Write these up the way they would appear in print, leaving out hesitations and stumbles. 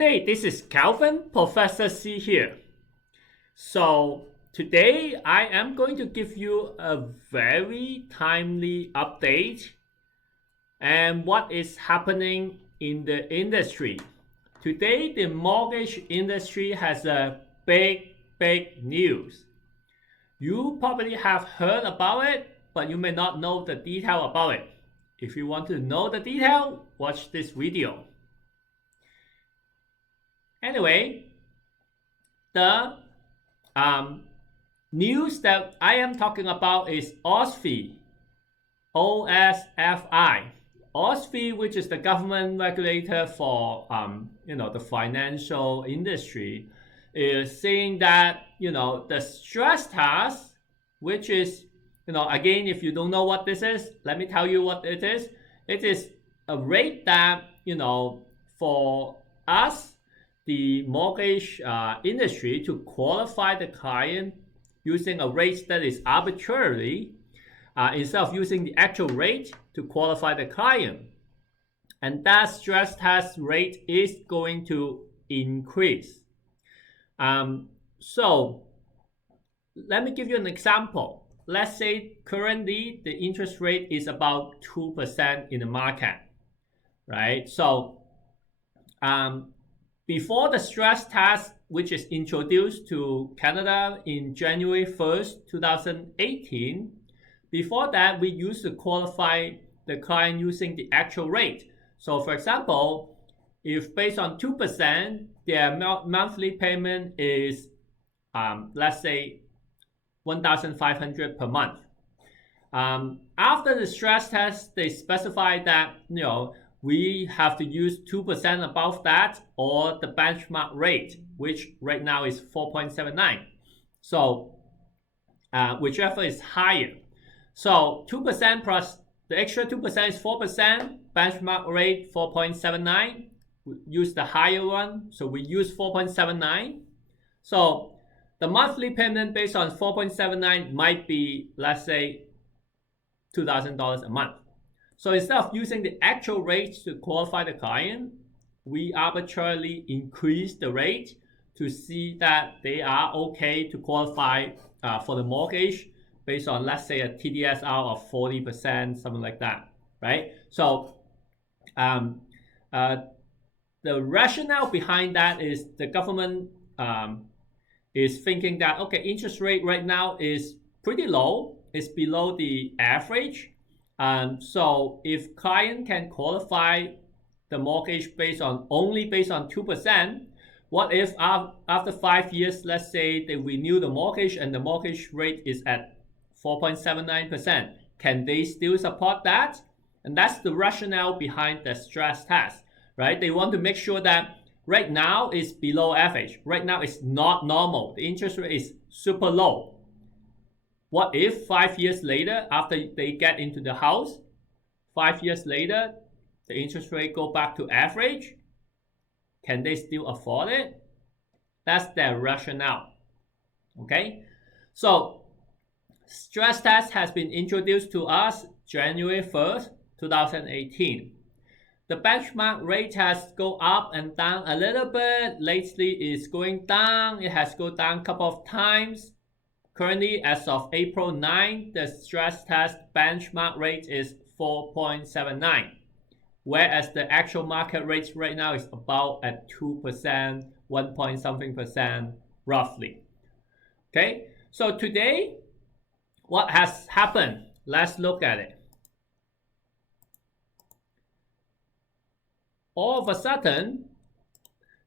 Hey, this is Calvin, Professor C here. So today I am going to give you a very timely update and what is happening in the industry. Today the mortgage industry has a big news. You probably have heard about it, but you may not know the detail about it. If you want to know the detail, watch this video. Anyway, the news that I am talking about is OSFI, OSFI. OSFI, which is the government regulator for the financial industry, is saying that the stress test, which is again, if you don't know what this is, let me tell you what it is. It is a rate that for us, the mortgage industry, to qualify the client using a rate that is arbitrary instead of using the actual rate to qualify the client. And that stress test rate is going to increase. So let me give you an example. Let's say currently the interest rate is about 2% in the market, right? So before the stress test, which is introduced to Canada in January 1st, 2018, before that, we used to qualify the client using the actual rate. So for example, if based on 2%, their monthly payment is, let's say, $1,500 per month. After the stress test, they specify that, we have to use 2% above that or the benchmark rate, which right now is 4.79. So whichever is higher. So 2% plus the extra 2% is 4%, benchmark rate 4.79. We use the higher one, so we use 4.79. So the monthly payment based on 4.79 might be, let's say, $2,000 a month. So instead of using the actual rate to qualify the client, we arbitrarily increase the rate to see that they are okay to qualify for the mortgage based on, let's say, a TDSR of 40%, something like that, right? So the rationale behind that is the government is thinking that, okay, interest rate right now is pretty low. It's below the average. So if client can qualify the mortgage only based on 2%, what if after 5 years, let's say they renew the mortgage and the mortgage rate is at 4.79%? Can they still support that? And that's the rationale behind the stress test, right? They want to make sure that right now it's below average. Right now it's not normal. The interest rate is super low. What if 5 years later, after they get into the house, 5 years later, the interest rate go back to average? Can they still afford it? That's their rationale. Okay? So, stress test has been introduced to us January 1st, 2018. The benchmark rate has gone up and down a little bit. Lately, it's going down. It has gone down a couple of times. Currently, as of April 9, the stress test benchmark rate is 4.79, whereas the actual market rate right now is about at 2%, 1 point something percent, roughly. Okay, so today, what has happened? Let's look at it. All of a sudden,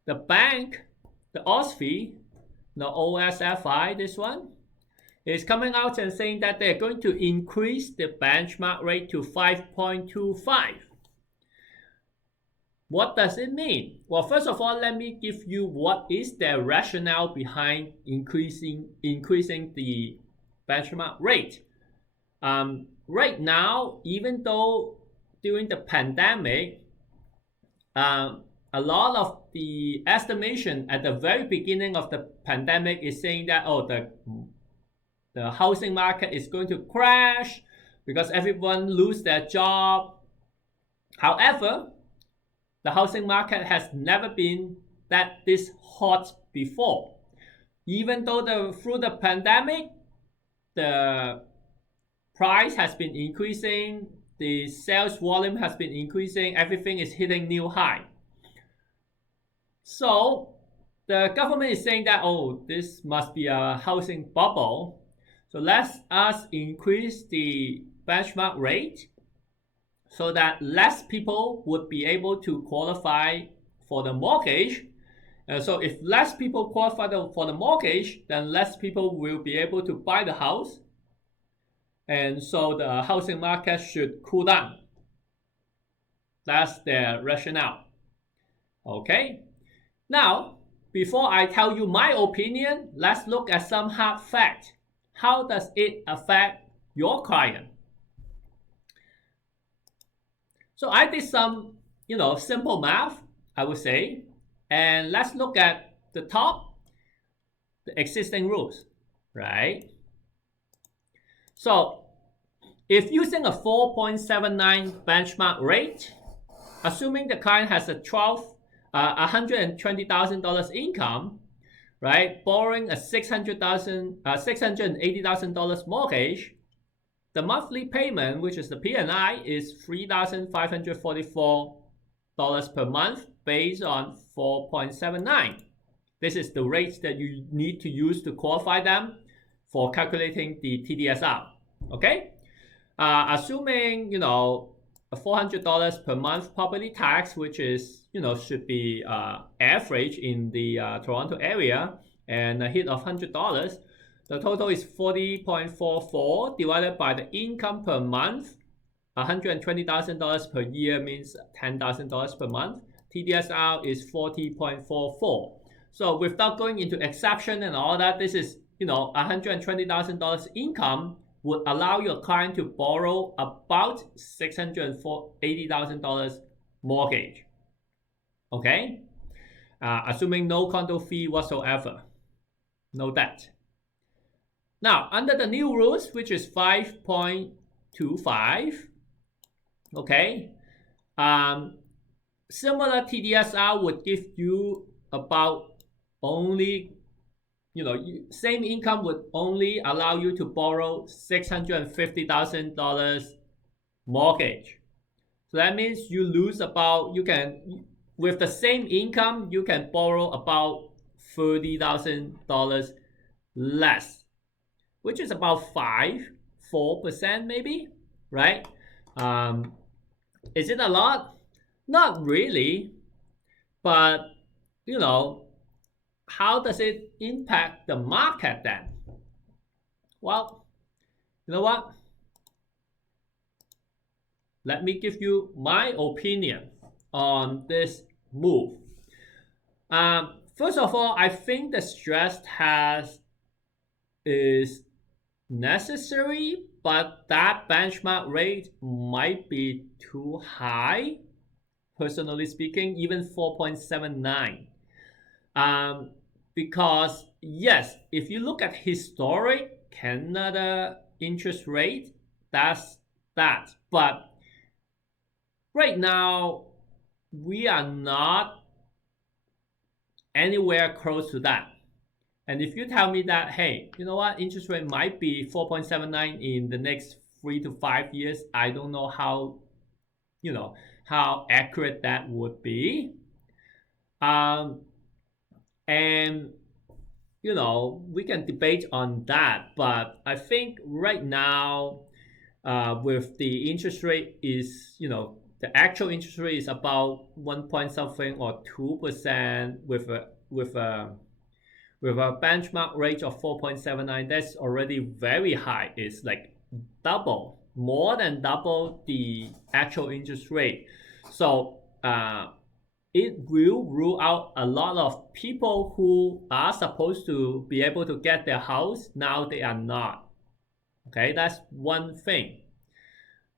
the bank, the OSFI, the OSFI, this one, is coming out and saying that they're going to increase the benchmark rate to 5.25. What does it mean? Well, first of all, let me give you what is their rationale behind increasing the benchmark rate. Right now, even though during the pandemic, a lot of the estimation at the very beginning of the pandemic is saying that, the housing market is going to crash because everyone lose their job. However, the housing market has never been that this hot before. Even though through the pandemic, the price has been increasing, the sales volume has been increasing, everything is hitting new high. So the government is saying that, oh, this must be a housing bubble. So let us increase the benchmark rate so that less people would be able to qualify for the mortgage. So if less people qualify for the mortgage, then less people will be able to buy the house. And so the housing market should cool down. That's their rationale. Okay. Now, before I tell you my opinion, let's look at some hard facts. How does it affect your client? So I did some, simple math, I would say. And let's look at the top, the existing rules, right? So if using a 4.79 benchmark rate, assuming the client has a $120,000 income, right, borrowing a $680,000 mortgage, the monthly payment, which is the P&I, is $3,544 per month based on 4.79. This is the rates that you need to use to qualify them for calculating the TDSR. Okay, assuming $400 per month property tax, which is should be average in the Toronto area, and a hit of $100. The total is 40.44 divided by the income per month. $120,000 per year means $10,000 per month. TDSR is 40.44. So without going into exception and all that, this is $120,000 income would allow your client to borrow about $680,000 mortgage. Okay, assuming no condo fee whatsoever, no debt. Now, under the new rules, which is 5.25, okay, similar TDSR would give you about only, same income would only allow you to borrow $650,000 mortgage. So that means you lose about, with the same income, you can borrow about $30,000 less, which is about 4% maybe, right? Is it a lot? Not really, but how does it impact the market then? Well, you know what? Let me give you my opinion on this move. First of all, I think the stress test is necessary, but that benchmark rate might be too high, personally speaking, even 4.79. Because yes, if you look at historic Canada interest rate, that's that. But right now, we are not anywhere close to that. And if you tell me that, hey, you know what, interest rate might be 4.79 in the next 3 to 5 years, I don't know how accurate that would be. And we can debate on that, but I think right now, with the interest rate is, the actual interest rate is about 1 point something or 2% with a benchmark rate of 4.79. That's already very high. It's like more than double the actual interest rate. So it will rule out a lot of people who are supposed to be able to get their house. Now they are not. Okay, that's one thing.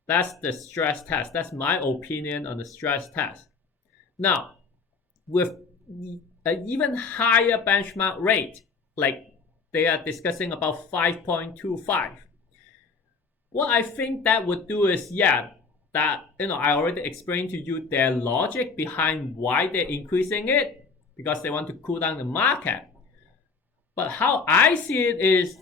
That's the stress test. That's my opinion on the stress test. Now, with an even higher benchmark rate, like they are discussing about 5.25, what I think that would do is, I already explained to you their logic behind why they're increasing it. because they want to cool down the market. But how I see it is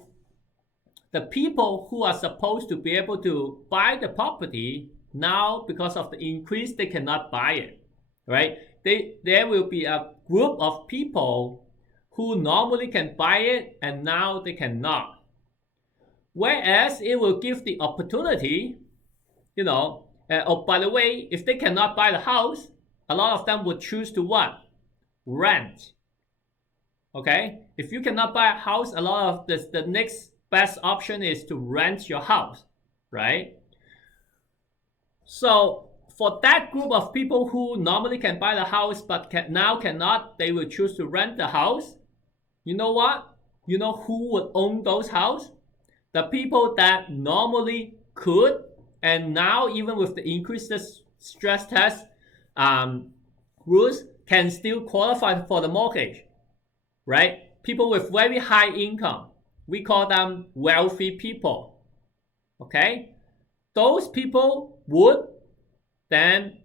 the people who are supposed to be able to buy the property now, because of the increase, they cannot buy it, right? There will be a group of people who normally can buy it and now they cannot. Whereas it will give the opportunity, oh, by the way, if they cannot buy the house, a lot of them would choose to what? Rent. Okay? If you cannot buy a house, a lot of the next best option is to rent your house, right? So for that group of people who normally can buy the house but now cannot, they will choose to rent the house. You know what? You know who would own those houses? The people that normally could, and now even with the increased stress test rules, can still qualify for the mortgage, right? People with very high income, we call them wealthy people, okay? Those people would then,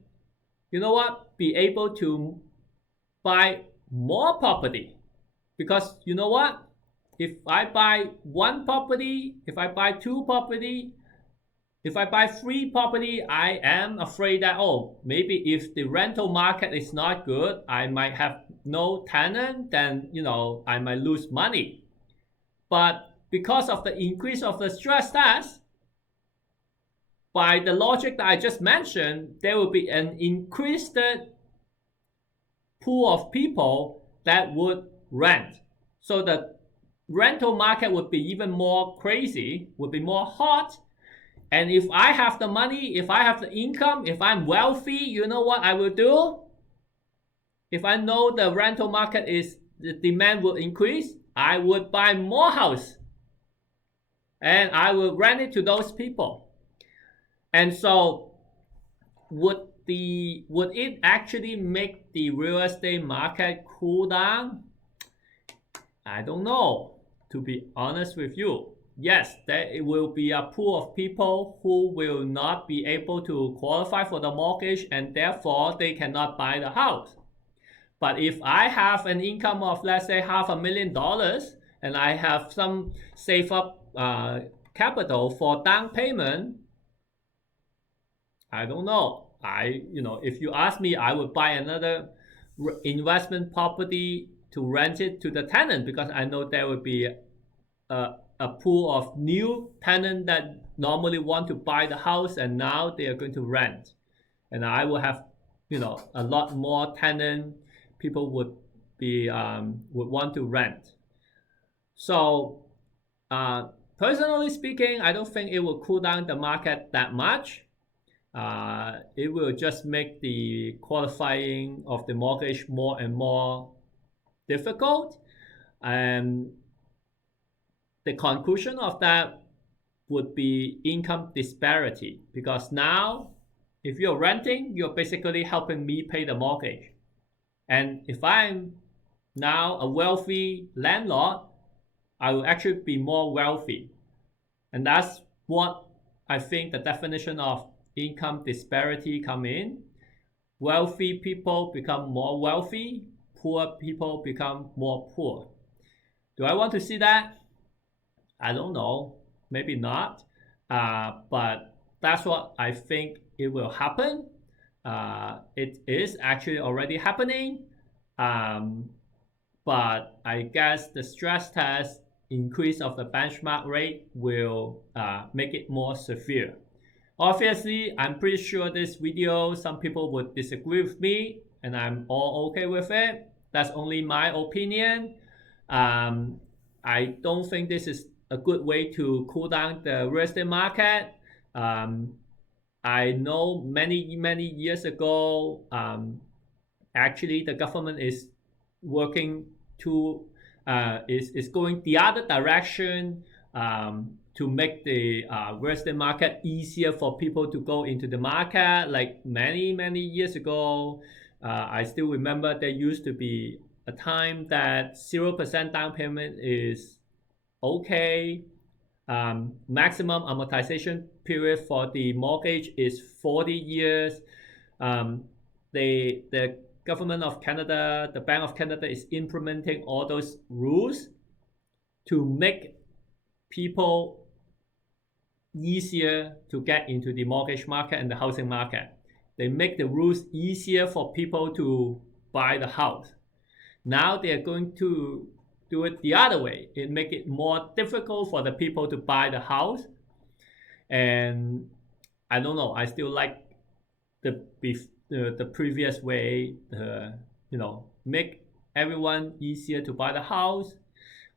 be able to buy more property. Because you know what? If I buy one property, if I buy two property, if I buy three property, I am afraid that, maybe if the rental market is not good, I might have no tenant, then, I might lose money. But because of the increase of the stress test, by the logic that I just mentioned, there will be an increased pool of people that would rent. So the rental market would be even more crazy, would be more hot. And if I have the money, if I have the income, if I'm wealthy, you know what I will do? If I know the rental market the demand will increase, I would buy more house and I will rent it to those people. And so would it actually make the real estate market cool down? I don't know, to be honest with you. Yes, there will be a pool of people who will not be able to qualify for the mortgage and therefore they cannot buy the house. But if I have an income of, let's say, $500,000 and I have some save up capital for down payment, I don't know. If you ask me, I would buy another investment property to rent it to the tenant, because I know there will be a pool of new tenants that normally want to buy the house and now they are going to rent. And I will have, a lot more tenant people would want to rent. So personally speaking, I don't think it will cool down the market that much. It will just make the qualifying of the mortgage more and more difficult. And the conclusion of that would be income disparity, because now if you're renting, you're basically helping me pay the mortgage. And if I'm now a wealthy landlord, I will actually be more wealthy. And that's what I think the definition of income disparity come in. Wealthy people become more wealthy, poor people become more poor. Do I want to see that? I don't know, maybe not, but that's what I think it will happen. It is actually already happening, but I guess the stress test increase of the benchmark rate will make it more severe. Obviously, I'm pretty sure this video, some people would disagree with me, and I'm all okay with it. That's only my opinion. I don't think this is a good way to cool down the real estate market. I know many years ago, actually the government is working to is going the other direction to make the real estate market easier for people to go into the market. Like many years ago, I still remember there used to be a time that 0% down payment is okay. Maximum amortization period for the mortgage is 40 years. The government of Canada, the Bank of Canada is implementing all those rules to make people easier to get into the mortgage market and the housing market. They make the rules easier for people to buy the house. Now they're going to do it the other way. It make it more difficult for the people to buy the house. And I don't know, I still like the previous way, make everyone easier to buy the house.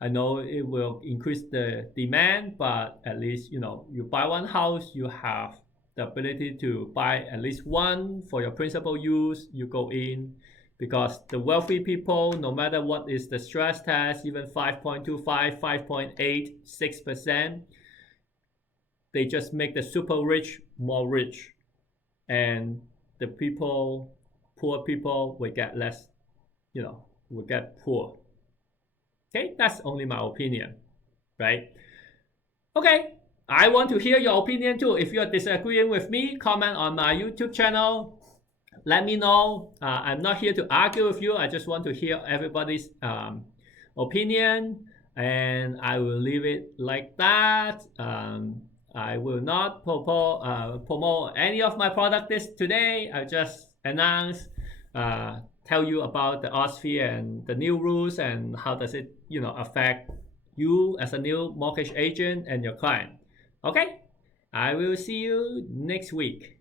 I know it will increase the demand, but at least, you buy one house, you have the ability to buy at least one for your principal use. You go in, because the wealthy people, no matter what is the stress test, even 5.25, 5.8, 6%, they just make the super rich more rich. And the poor people will get less, will get poor. Okay, that's only my opinion, right? Okay, I want to hear your opinion too. If you're disagreeing with me, comment on my YouTube channel. Let me know. I'm not here to argue with you. I just want to hear everybody's opinion, and I will leave it like that. I will not promote any of my products today. I just announce, tell you about the OSFI and the new rules and how does it, affect you as a new mortgage agent and your client. Okay, I will see you next week.